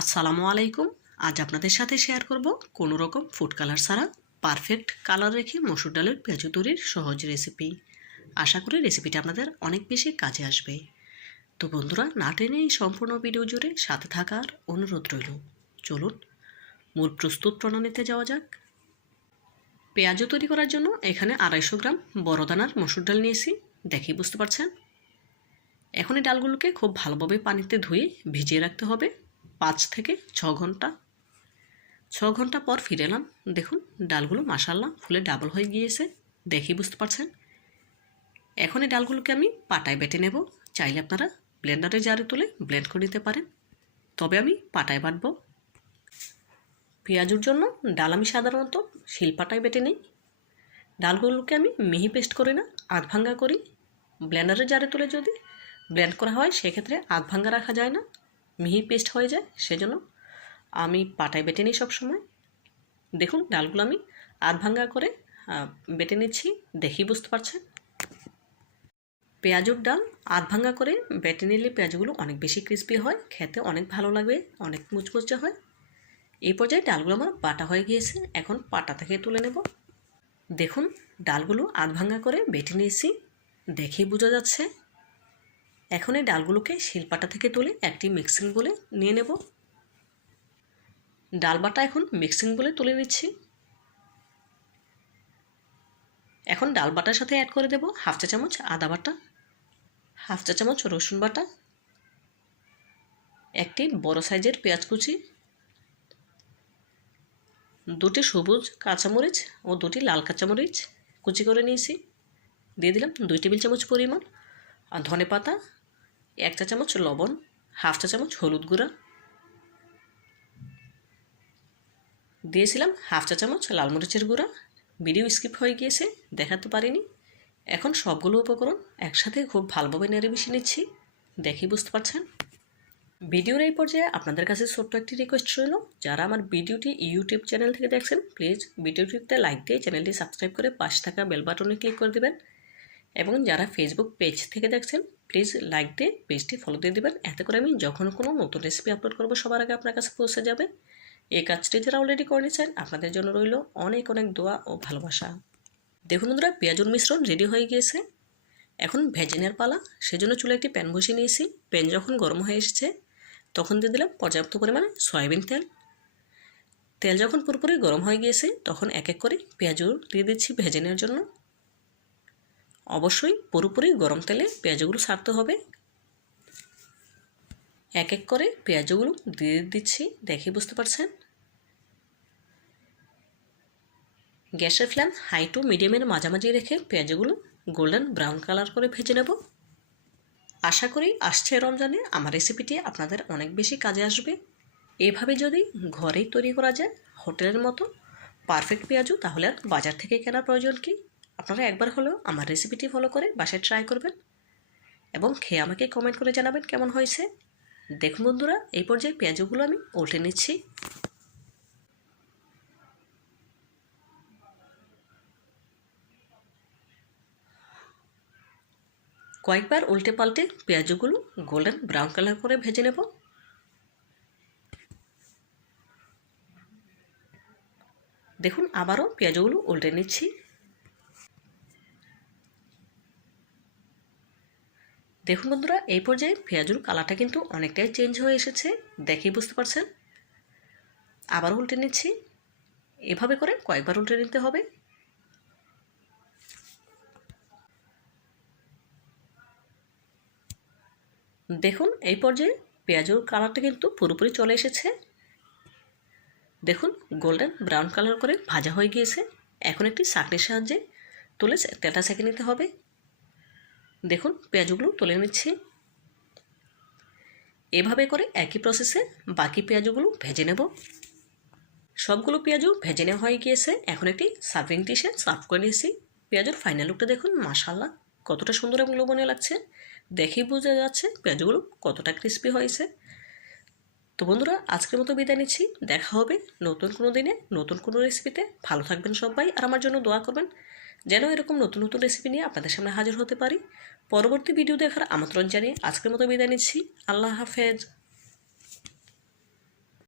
আসসালামু আলাইকুম। আজ আপনাদের সাথে শেয়ার করব কোনো রকম ফুড কালার ছাড়া পারফেক্ট কালার রেখে মসুর ডালের পেঁয়াজু তৈরির সহজ রেসিপি। আশা করি রেসিপিটা আপনাদের অনেক বেশি কাজে আসবে। তো বন্ধুরা, না টেনে এই সম্পূর্ণ ভিডিও জুড়ে সাথে থাকার অনুরোধ রইল। চলুন মূল প্রস্তুত প্রণালীতে যাওয়া যাক। পেঁয়াজু তৈরি করার জন্য এখানে 250 গ্রাম বড় দানার মসুর ডাল নিয়েছি, দেখেই বুঝতে পারছেন। এখন এই ডালগুলোকে খুব ভালোভাবে পানিতে ধুয়ে ভিজিয়ে রাখতে হবে 5 থেকে 6 ঘন্টা। 6 ঘন্টা পর ফিরে এলাম। দেখুন ডালগুলো মাশাআল্লাহ ফুলে ডাবল হয়ে গিয়েছে, দেখেই বুঝতে পারছেন। এখন এই ডালগুলোকে আমি পাটায় বেটে নেব। চাইলে আপনারা ব্লেন্ডারে জারে তুলে ব্লেন্ড করে নিতে পারেন, তবে আমি পাটায় বাটব। পেঁয়াজুর জন্য ডাল আমি সাধারণত শিলপাটায় বেটে নিই। ডালগুলোকে আমি মিহি পেস্ট করি না, আধ ভাঙ্গা করি। ব্লেন্ডারে জারে তুলে যদি ব্লেন্ড করা হয় সেক্ষেত্রে আধ ভাঙ্গা রাখা যায় না, মিহি পেস্ট হয়ে যায়। সেজন্য আমি পাটায় বেটে নিই সবসময়। দেখুন ডালগুলো আমি আধ ভাঙ্গা করে বেটে নিচ্ছি, দেখেই বুঝতে পারছেন। পেঁয়াজুর ডাল আধ ভাঙ্গা করে বেটে নিলে পেঁয়াজগুলো অনেক বেশি ক্রিস্পি হয়, খেতে অনেক ভালো লাগবে, অনেক মুচমুচে হয়। এই পর্যায়ে ডালগুলো আমার বাটা হয়ে গিয়েছে, এখন পাটা থেকে তুলে নেব। দেখুন ডালগুলো আধ ভাঙ্গা করে বেটে নিয়েছি, দেখেই বোঝা যাচ্ছে। এখন এই ডালগুলোকে শিলপাটা থেকে তুলে একটি মিক্সিং বলে নিয়ে নেব। ডাল বাটা এখন মিক্সিং বলে তুলে নিচ্ছি। এখন ডাল বাটার সাথে অ্যাড করে দেব হাফ চা চামচ আদা বাটা, হাফ চা চামচ রসুন বাটা, একটি বড় সাইজের পেঁয়াজ কুচি, 2টি সবুজ কাঁচামরিচ ও 2টি লাল কাঁচামরিচ কুচি করে নিয়েছি। দিয়ে দিলাম 2 টেবিল চামচ পরিমাণ ধনে পাতা, 1 চা চামচ লবণ, হাফ চা চামচ হলুদ গুঁড়া, দিয়েছিলাম হাফ চা চামচ লাল মরিচের গুঁড়া। ভিডিও স্কিপ হয়ে গিয়েছে, দেখাতে পারিনি। এখন সবগুলো উপকরণ একসাথে খুব ভালোভাবে নেড়ে মিশিয়ে নিচ্ছি, দেখেই বুঝতে পারছেন। ভিডিওর এই পর্যায়ে আপনাদের কাছে ছোট্ট একটি রিকোয়েস্ট রইল, যারা আমার ভিডিওটি ইউটিউব চ্যানেল থেকে দেখছেন প্লিজ ভিডিওটিতে লাইক দিয়ে চ্যানেলটি সাবস্ক্রাইব করে পাশে থাকা বেল বাটনে ক্লিক করে দেবেন, এবং যারা ফেসবুক পেজ থেকে দেখছেন প্লিজ লাইক দিয়ে পেজটি ফলো দিয়ে দেবেন। এতে করে আমি যখন কোনো নতুন রেসিপি আপলোড করব সবার আগে আপনার কাছে পৌঁছে যাবে। এই কাজটি যারা অলরেডি করে নিয়েছেন আপনাদের জন্য রইল অনেক অনেক দোয়া ও ভালোবাসা। দেখুন বন্ধুরা, পেঁয়াজুর মিশ্রণ রেডি হয়ে গিয়েছে, এখন ভেজে নেওয়ার পালা। সেজন্য চুলায় একটি প্যান বসিয়ে নিয়েছি। প্যান যখন গরম হয়ে এসেছে তখন দিয়ে দিলাম পর্যাপ্ত পরিমাণে সয়াবিন তেল। তেল যখন পুরোপুরি গরম হয়ে গিয়েছে তখন এক এক করে পেঁয়াজু দিয়ে দিচ্ছি ভেজে নেওয়ার জন্য। অবশ্যই পুরোপুরি গরম তেলে পেঁয়াজগুলো ছাড়তে হবে। এক এক করে পেঁয়াজগুলো দিয়ে দিচ্ছি, দেখে বুঝতে পারছেন। গ্যাসের ফ্লেম হাই টু মিডিয়ামের মাঝামাঝি রেখে পেঁয়াজগুলো গোল্ডেন ব্রাউন কালার করে ভেজে নেব। আশা করি আসছে রমজানে আমার রেসিপিটি আপনাদের অনেক বেশি কাজে আসবে। এভাবে যদি ঘরেই তৈরি করা যায় হোটেলের মতো পারফেক্ট পেঁয়াজু, তাহলে আর বাজার থেকে কেনার প্রয়োজন কি। আপনারা একবার হলেও আমার রেসিপিটি ফলো করে বাসায় ট্রাই করবেন এবং খেয়ে আমাকে কমেন্ট করে জানাবেন কেমন হয়েছে। দেখুন বন্ধুরা, এই পর্যায়ে পেঁয়াজগুলো আমি উল্টে নিচ্ছি। কয়েকবার উল্টে পাল্টে পেঁয়াজগুলো গোল্ডেন ব্রাউন কালার করে ভেজে নেব। দেখুন আবারও পেঁয়াজগুলো উল্টে নিচ্ছি। দেখুন বন্ধুরা, এই পর্যায়ে পেঁয়াজুর কালারটা কিন্তু অনেকটাই চেঞ্জ হয়ে এসেছে, দেখেই বুঝতে পারছেন। আবার উল্টে নিচ্ছি। এভাবে করে কয়েকবার উল্টে নিতে হবে। দেখুন এই পর্যায়ে পেঁয়াজুর কালারটা কিন্তু পুরোপুরি চলে এসেছে। দেখুন গোল্ডেন ব্রাউন কালার করে ভাজা হয়ে গিয়েছে। এখন একটি ছাঁকনির সাহায্যে তুলে তেলটা ছেঁকে নিতে হবে। দেখুন পেঁয়াজগুলো তুলে নিচ্ছি। এভাবে করে একই প্রসেসে বাকি পেঁয়াজগুলো ভেজে নেব। সবগুলো পেঁয়াজু ভেজে নেওয়া হয়ে গিয়েছে। এখন একটি সার্ভিং ডিশে সার্ভ করে নিয়েছি। পেঁয়াজুর ফাইনাল লুকটা দেখুন, মাশাআল্লাহ কতটা সুন্দর এবং লোভনীয় লাগছে, দেখেই বোঝা যাচ্ছে পেঁয়াজগুলো কতটা ক্রিস্পি হয়েছে। তো বন্ধুরা, আজকের মতো বিদায় নিচ্ছি। দেখা হবে নতুন কোনো দিনে নতুন কোনো রেসিপিতে। ভালো থাকবেন সবাই, আর আমার জন্য দোয়া করবেন যেন এরকম নতুন নতুন রেসিপি নিয়ে আপনাদের সামনে হাজির হতে পারি। পরবর্তী ভিডিও দেখার আমন্ত্রণ জানিয়ে আজকের মতো বিদায় নিচ্ছি। আল্লাহ হাফেজ।